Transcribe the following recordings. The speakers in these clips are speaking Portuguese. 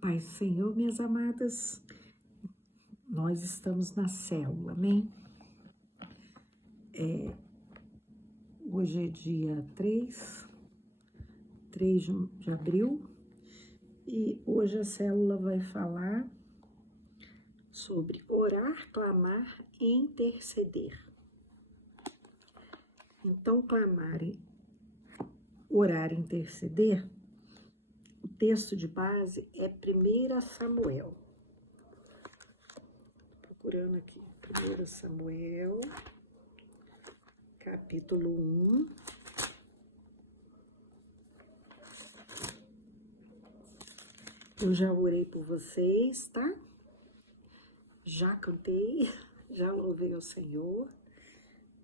Paz do Senhor, minhas amadas, nós estamos na célula, amém? Hoje é dia 3 de abril, e hoje a célula vai falar sobre orar, clamar e interceder. Então, clamar, orar e interceder, o texto de base é 1 Samuel. Procurando aqui, 1 Samuel, capítulo 1. Eu já orei por vocês, tá? Já cantei, já louvei ao Senhor,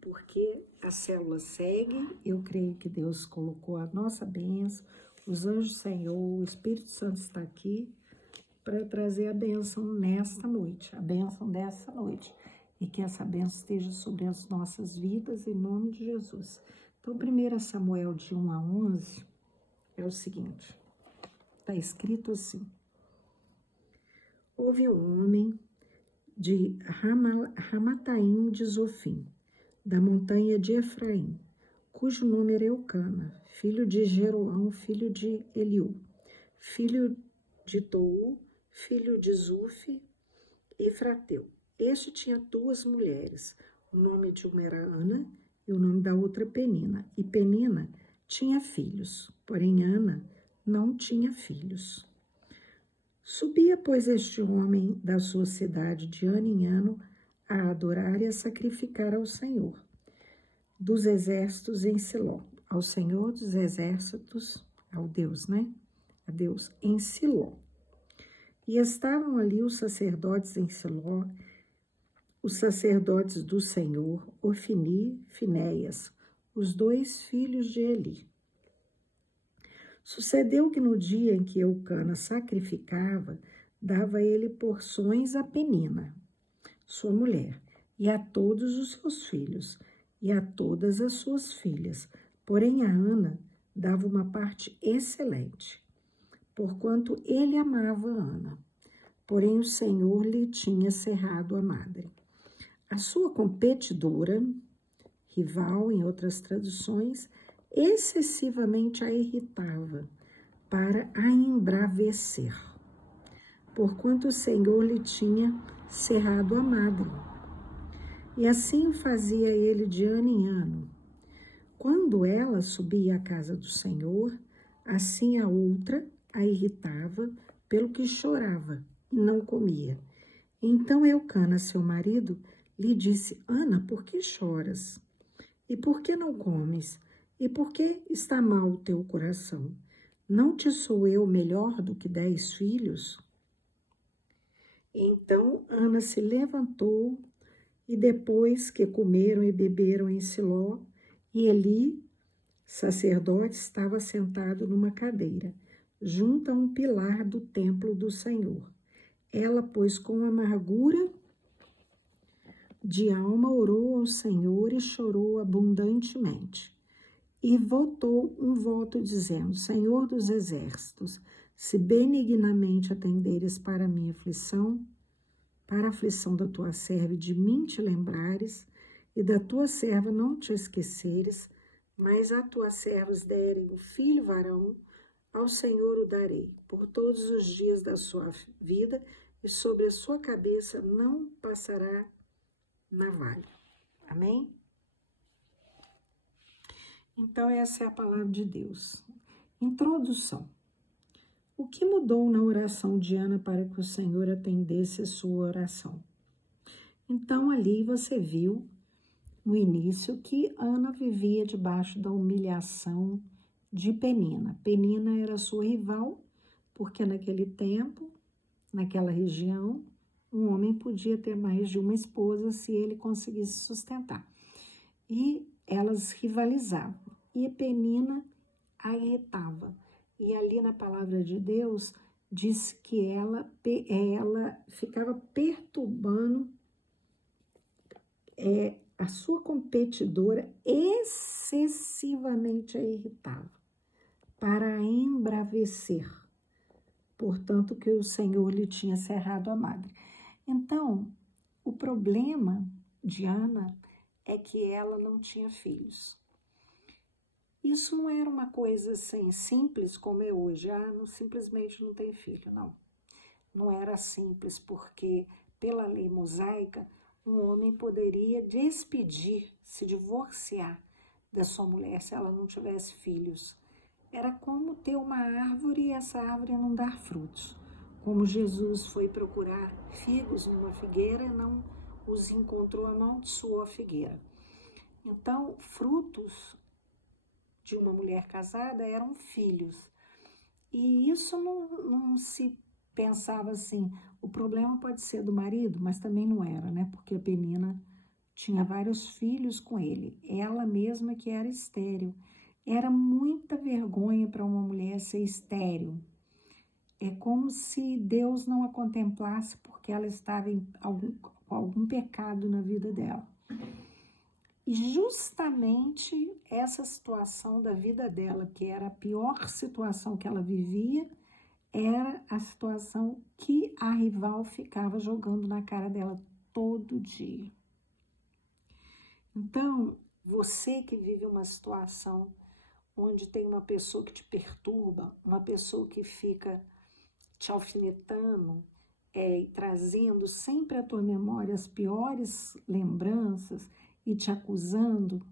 porque a célula segue. Eu creio que Deus colocou a nossa bênção, os anjos do Senhor, o Espírito Santo está aqui para trazer a bênção nesta noite, a bênção dessa noite. E que essa bênção esteja sobre as nossas vidas, em nome de Jesus. Então, 1 Samuel de 1 a 11 é o seguinte, está escrito assim: houve um homem de Ramataim de Zofim, da montanha de Efraim, cujo nome era Eucana, filho de Jeroão, filho de Eliú, filho de Tou, filho de Zufi, Efrateu. Este tinha 2 mulheres, o nome de uma era Ana e o nome da outra Penina. E Penina tinha filhos, porém Ana não tinha filhos. Subia, pois, este homem da sua cidade de ano em ano a adorar e a sacrificar ao Senhor dos exércitos em Siló, ao Senhor dos exércitos, ao Deus, né? A Deus em Siló. E estavam ali os sacerdotes em Siló, os sacerdotes do Senhor, Ofni, Finéias, os 2 filhos de Eli. Sucedeu que no dia em que Eucana sacrificava, dava ele porções a Penina, sua mulher, e a todos os seus filhos, e a todas as suas filhas. Porém a Ana dava uma parte excelente, porquanto ele amava Ana. Porém o Senhor lhe tinha cerrado a madre. A sua competidora, rival em outras traduções, excessivamente a irritava para a embravecer, porquanto o Senhor lhe tinha cerrado a madre. E assim o fazia ele de ano em ano. Quando ela subia à casa do Senhor, assim a outra a irritava, pelo que chorava e não comia. Então Eucana, seu marido, lhe disse: Ana, por que choras? E por que não comes? E por que está mal o teu coração? Não te sou eu melhor do que 10 filhos? Então Ana se levantou, e depois que comeram e beberam em Siló, e Eli, sacerdote, estava sentado numa cadeira, junto a um pilar do templo do Senhor. Ela, pois, com amargura de alma, orou ao Senhor e chorou abundantemente. E votou um voto dizendo: Senhor dos exércitos, se benignamente atenderes para a minha aflição, para a aflição da tua serva e de mim te lembrares, e da tua serva não te esqueceres, mas a tuas servas derem o filho varão, ao Senhor o darei, por todos os dias da sua vida, e sobre a sua cabeça não passará navalha. Amém? Então, essa é a palavra de Deus. Introdução. O que mudou na oração de Ana para que o Senhor atendesse a sua oração? Então, ali você viu, no início, que Ana vivia debaixo da humilhação de Penina. Penina era sua rival, porque naquele tempo, naquela região, um homem podia ter mais de uma esposa se ele conseguisse sustentar. E elas rivalizavam. E Penina a irritava. E ali na palavra de Deus, diz que ela ficava perturbando a sua competidora, excessivamente a irritava, para a embravecer, portanto que o Senhor lhe tinha cerrado a madre. Então, o problema de Ana é que ela não tinha filhos. Isso não era uma coisa assim simples como é hoje. Não, simplesmente não tem filho, não. Não era simples, porque pela lei mosaica, um homem poderia despedir, se divorciar da sua mulher se ela não tivesse filhos. Era como ter uma árvore e essa árvore não dar frutos. Como Jesus foi procurar figos numa figueira e não os encontrou, amaldiçoou a figueira. Então, frutos de uma mulher casada eram filhos. E isso não se pensava assim, o problema pode ser do marido, mas também não era, né? Porque a Penina tinha vários filhos com ele, ela mesma que era estéril. Era muita vergonha para uma mulher ser estéril. É como se Deus não a contemplasse porque ela estava com algum pecado na vida dela. E justamente essa situação da vida dela, que era a pior situação que ela vivia, era a situação que a rival ficava jogando na cara dela todo dia. Então, você que vive uma situação onde tem uma pessoa que te perturba, uma pessoa que fica te alfinetando e trazendo sempre à tua memória as piores lembranças e te acusando,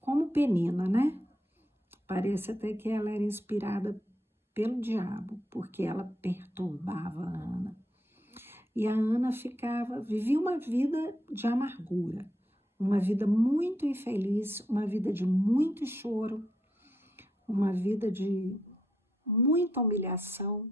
como Penina, né? Parece até que ela era inspirada pelo diabo, porque ela perturbava a Ana. E a Ana vivia uma vida de amargura, uma vida muito infeliz, uma vida de muito choro, uma vida de muita humilhação,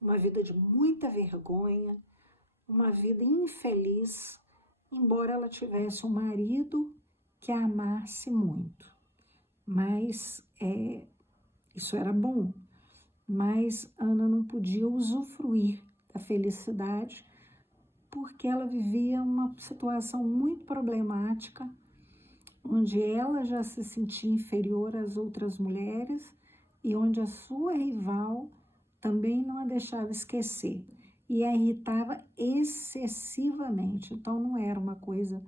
uma vida de muita vergonha, uma vida infeliz, embora ela tivesse um marido que a amasse muito. Mas isso era bom, mas Ana não podia usufruir da felicidade porque ela vivia uma situação muito problemática, onde ela já se sentia inferior às outras mulheres e onde a sua rival também não a deixava esquecer e a irritava excessivamente. Então não era uma coisa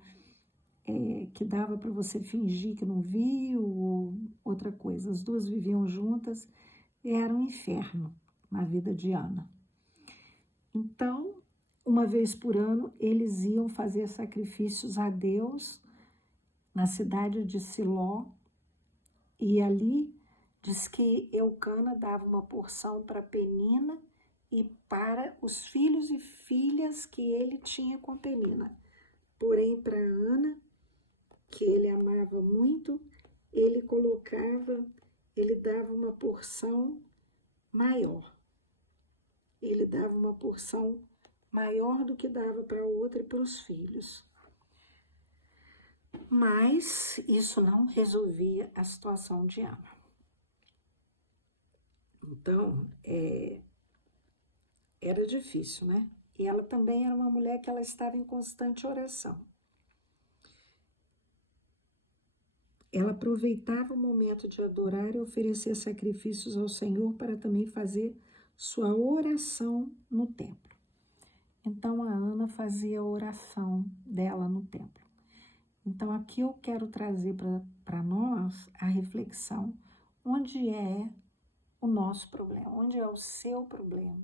que dava para você fingir que não viu ou outra coisa. As duas viviam juntas e era um inferno na vida de Ana. Então, uma vez por ano, eles iam fazer sacrifícios a Deus na cidade de Siló, e ali diz que Eucana dava uma porção para Penina e para os filhos e filhas que ele tinha com Penina. Porém, para Ana, que ele amava muito, ele dava uma porção maior. Ele dava uma porção maior do que dava para a outra e para os filhos. Mas isso não resolvia a situação de Ana. Então, era difícil, né? E ela também era uma mulher que ela estava em constante oração. Ela aproveitava o momento de adorar e oferecer sacrifícios ao Senhor para também fazer sua oração no templo. Então, a Ana fazia a oração dela no templo. Então, aqui eu quero trazer para nós a reflexão, onde é o nosso problema, onde é o seu problema,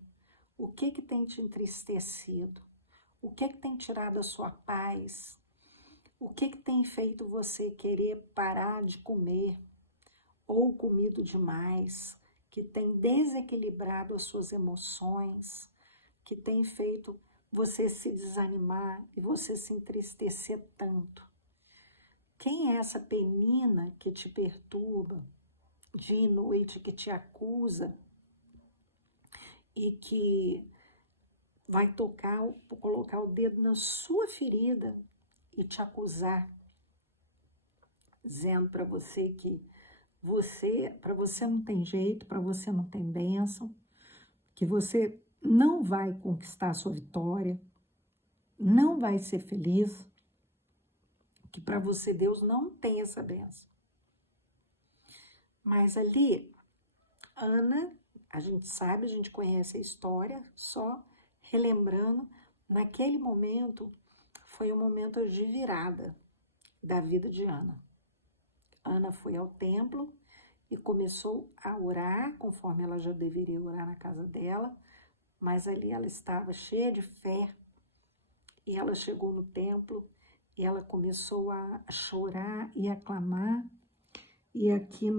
o que tem te entristecido, o que tem tirado a sua paz, o que tem feito você querer parar de comer ou comido demais, que tem desequilibrado as suas emoções, que tem feito você se desanimar e você se entristecer tanto. Quem é essa Penina que te perturba dia e noite, que te acusa e que vai colocar o dedo na sua ferida e te acusar, dizendo para você que para você não tem jeito, para você não tem bênção, que você não vai conquistar a sua vitória, não vai ser feliz, que para você Deus não tem essa bênção. Mas ali, Ana, A gente sabe, a gente conhece a história, só relembrando, naquele momento foi um momento de virada da vida de Ana. Ana foi ao templo e começou a orar, conforme ela já deveria orar na casa dela, mas ali ela estava cheia de fé e ela chegou no templo e ela começou a chorar e a clamar. E aqui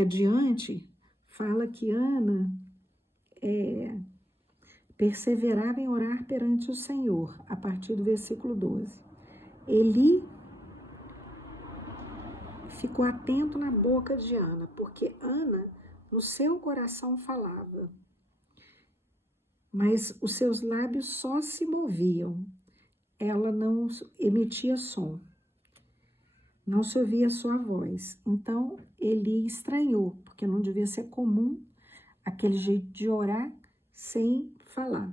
adiante fala que Ana perseverava em orar perante o Senhor, a partir do versículo 12. Eli ficou atento na boca de Ana, porque Ana no seu coração falava, mas os seus lábios só se moviam, ela não emitia som, não se ouvia sua voz. Então Eli estranhou, porque não devia ser comum aquele jeito de orar sem falar.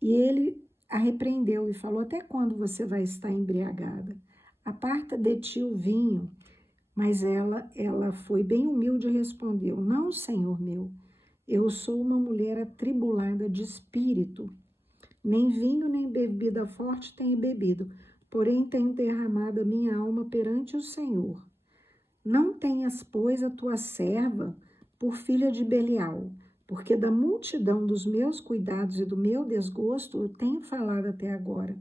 E ele a repreendeu e falou: até quando você vai estar embriagada? Aparta de ti o vinho. Mas ela foi bem humilde e respondeu: não, Senhor meu, eu sou uma mulher atribulada de espírito. Nem vinho, nem bebida forte tenho bebido, porém tenho derramado a minha alma perante o Senhor. Não tenhas, pois, a tua serva por filha de Belial, porque da multidão dos meus cuidados e do meu desgosto eu tenho falado até agora.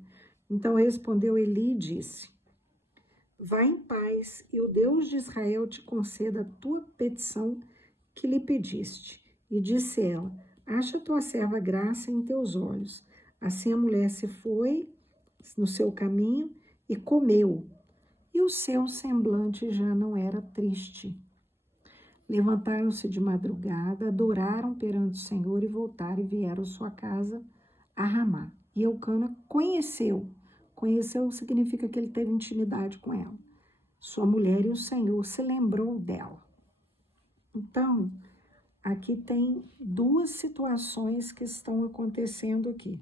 Então respondeu Eli e disse: vá em paz, e o Deus de Israel te conceda a tua petição que lhe pediste. E disse ela: acha tua serva graça em teus olhos. Assim a mulher se foi no seu caminho e comeu, e o seu semblante já não era triste. Levantaram-se de madrugada, adoraram perante o Senhor e voltaram e vieram à sua casa a Ramá. E Eucana conheceu significa que ele teve intimidade com ela, sua mulher, e o Senhor se lembrou dela. Então, aqui tem duas situações que estão acontecendo aqui.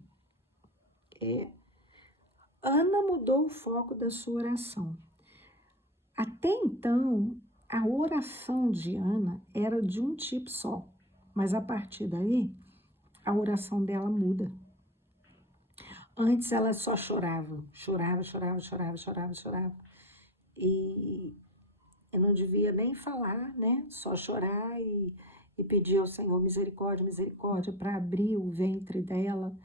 Ana mudou o foco da sua oração. Até então, a oração de Ana era de um tipo só, mas a partir daí, a oração dela muda. Antes ela só chorava. E eu não devia nem falar, né? Só chorar e pedir ao Senhor misericórdia, para abrir o ventre dela,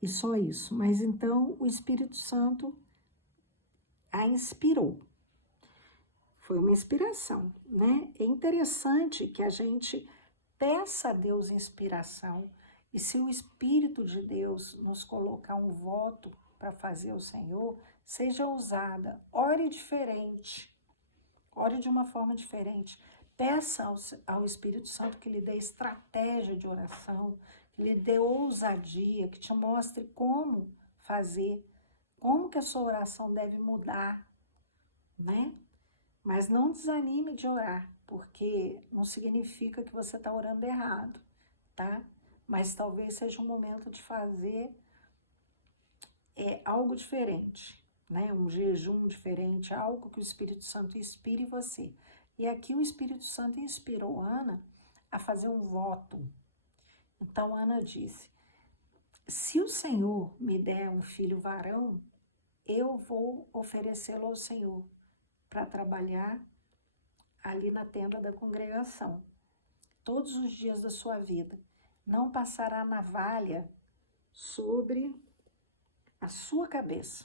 e só isso. Mas então o Espírito Santo a inspirou. Foi uma inspiração, né? É interessante que a gente peça a Deus inspiração, e se o Espírito de Deus nos colocar um voto para fazer ao Senhor, seja ousada, ore diferente, ore de uma forma diferente. Peça ao Espírito Santo que lhe dê estratégia de oração, que lhe dê ousadia, que te mostre como fazer, como que a sua oração deve mudar, né? Mas não desanime de orar, porque não significa que você está orando errado, tá? Mas talvez seja um momento de fazer algo diferente, né? Um jejum diferente, algo que o Espírito Santo inspire você. E aqui o Espírito Santo inspirou Ana a fazer um voto. Então Ana disse: se o Senhor me der um filho varão, eu vou oferecê-lo ao Senhor para trabalhar ali na tenda da congregação, todos os dias da sua vida. Não passará navalha sobre a sua cabeça.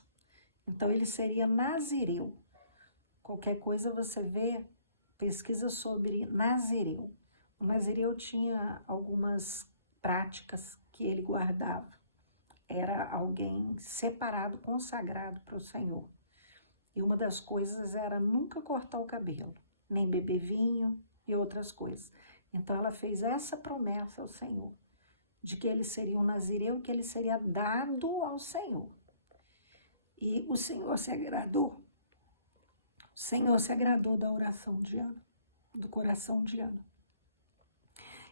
Então ele seria nazireu. Qualquer coisa você vê, pesquisa sobre nazireu. O nazireu tinha algumas práticas que ele guardava. Era alguém separado, consagrado para o Senhor. E uma das coisas era nunca cortar o cabelo, nem beber vinho e outras coisas. Então ela fez essa promessa ao Senhor, de que ele seria um nazireu, que ele seria dado ao Senhor. E o Senhor se agradou. O Senhor se agradou da oração de Ana, do coração de Ana.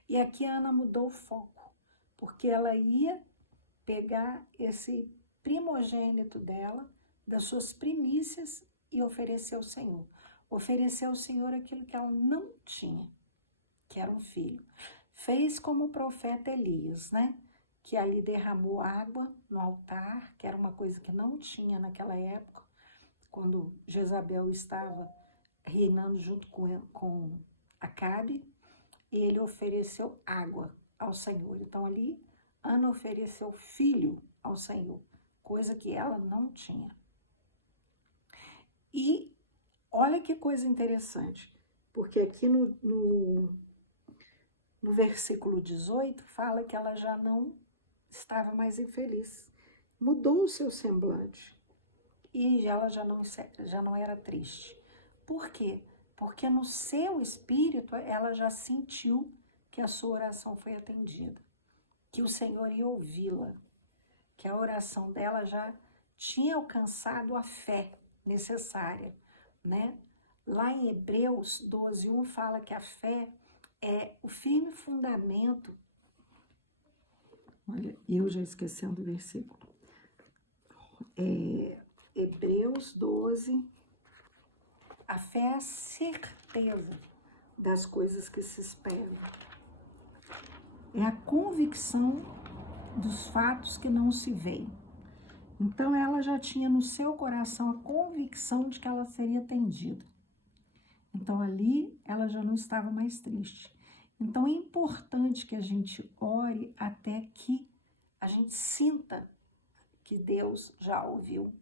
E aqui Ana mudou o foco, porque ela ia pegar esse primogênito dela, das suas primícias, e oferecer ao Senhor. Oferecer ao Senhor aquilo que ela não tinha. que era um filho. Fez como o profeta Elias, né? Que ali derramou água no altar, que era uma coisa que não tinha naquela época, quando Jezabel estava reinando junto com Acabe, e ele ofereceu água ao Senhor. Então ali, Ana ofereceu filho ao Senhor, coisa que ela não tinha. E olha que coisa interessante, porque aqui no versículo 18 fala que ela já não estava mais infeliz. Mudou o seu semblante e ela já não era triste. Por quê? Porque no seu espírito ela já sentiu que a sua oração foi atendida, que o Senhor ia ouvi-la, que a oração dela já tinha alcançado a fé necessária, né? Lá em Hebreus 12:1 fala que a fé é o firme fundamento. Olha, eu já esquecendo o versículo. Hebreus 12, a fé é a certeza das coisas que se esperam. É a convicção dos fatos que não se veem. Então ela já tinha no seu coração a convicção de que ela seria atendida. Então ali ela já não estava mais triste. Então é importante que a gente ore até que a gente sinta que Deus já ouviu.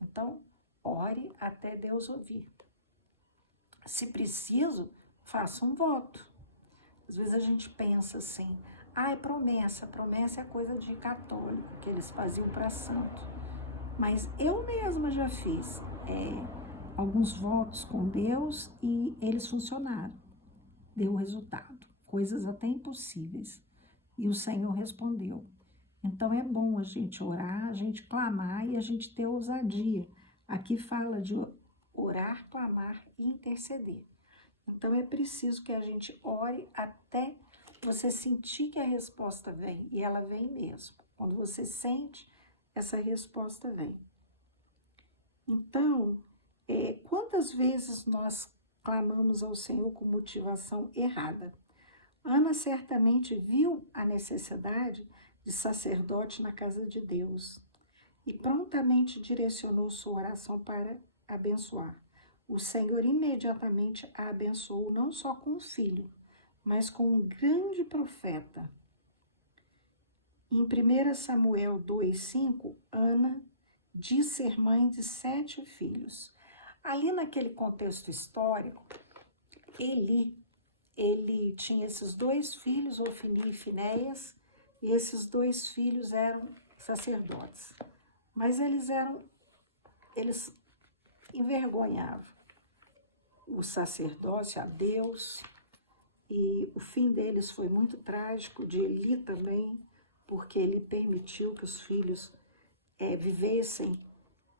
Então, ore até Deus ouvir. Se preciso, faça um voto. Às vezes a gente pensa assim, é promessa é coisa de católico, que eles faziam para santo. Mas eu mesma já fiz alguns votos com Deus e eles funcionaram. Deu resultado, coisas até impossíveis. E o Senhor respondeu. Então é bom a gente orar, a gente clamar e a gente ter ousadia. Aqui fala de orar, clamar e interceder. Então é preciso que a gente ore até você sentir que a resposta vem, e ela vem mesmo. Quando você sente, essa resposta vem. Então, quantas vezes nós clamamos ao Senhor com motivação errada? Ana certamente viu a necessidade de sacerdote na casa de Deus e prontamente direcionou sua oração para abençoar. O Senhor imediatamente a abençoou não só com um filho, mas com um grande profeta. Em 1 Samuel 2:5, Ana diz ser mãe de 7 filhos. Ali naquele contexto histórico, ele tinha esses 2 filhos, Ofni e Finéias, e esses 2 filhos eram sacerdotes. Mas eles envergonhavam o sacerdócio, a Deus, e o fim deles foi muito trágico, de Eli também, porque ele permitiu que os filhos vivessem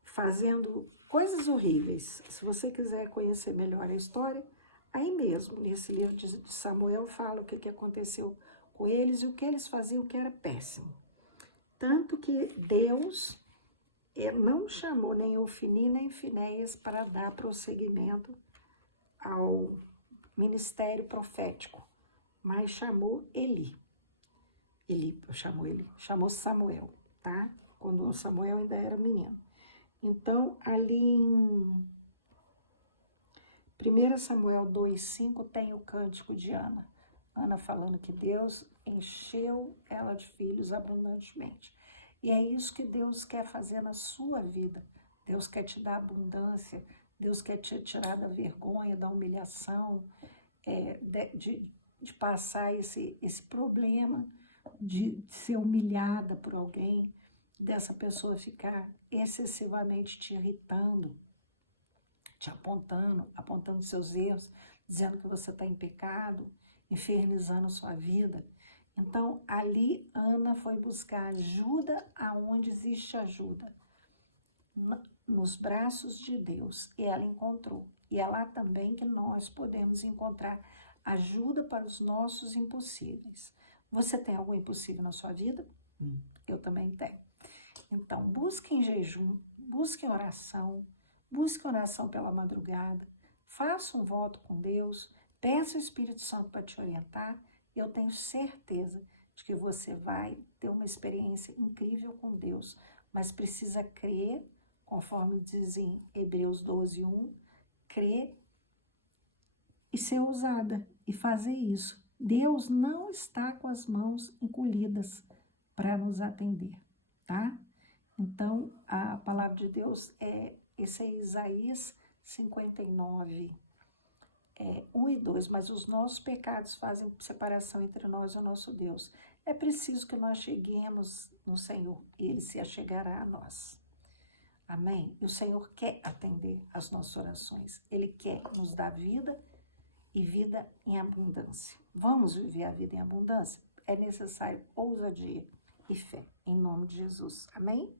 fazendo coisas horríveis. Se você quiser conhecer melhor a história, aí mesmo, nesse livro de Samuel, fala o que aconteceu com eles e o que eles faziam, que era péssimo. Tanto que Deus não chamou nem Ofni nem Finéias para dar prosseguimento ao ministério profético, mas chamou chamou Samuel, tá? Quando Samuel ainda era menino. Então, ali em 1 Samuel 2:5 tem o cântico de Ana. Ana falando que Deus encheu ela de filhos abundantemente. E é isso que Deus quer fazer na sua vida. Deus quer te dar abundância, Deus quer te tirar da vergonha, da humilhação, de passar esse problema de ser humilhada por alguém, dessa pessoa ficar excessivamente te irritando, te apontando seus erros, dizendo que você está em pecado, infernizando sua vida. Então, ali, Ana foi buscar ajuda aonde existe ajuda, nos braços de Deus, e ela encontrou. E é lá também que nós podemos encontrar ajuda para os nossos impossíveis. Você tem algum impossível na sua vida? Eu também tenho. Então, busque em jejum, busque em oração pela madrugada, faça um voto com Deus, Peça o Espírito Santo para te orientar. Eu tenho certeza de que você vai ter uma experiência incrível com Deus, mas precisa crer, conforme diz em Hebreus 12:1, crer e ser ousada e fazer isso. Deus não está com as mãos encolhidas para nos atender, tá? Então, a palavra de Deus esse é Isaías 59, 1 e 2, mas os nossos pecados fazem separação entre nós e o nosso Deus. É preciso que nós cheguemos no Senhor e Ele se achegará a nós. Amém? E o Senhor quer atender as nossas orações. Ele quer nos dar vida e vida em abundância. Vamos viver a vida em abundância? É necessário ousadia e fé. Em nome de Jesus. Amém?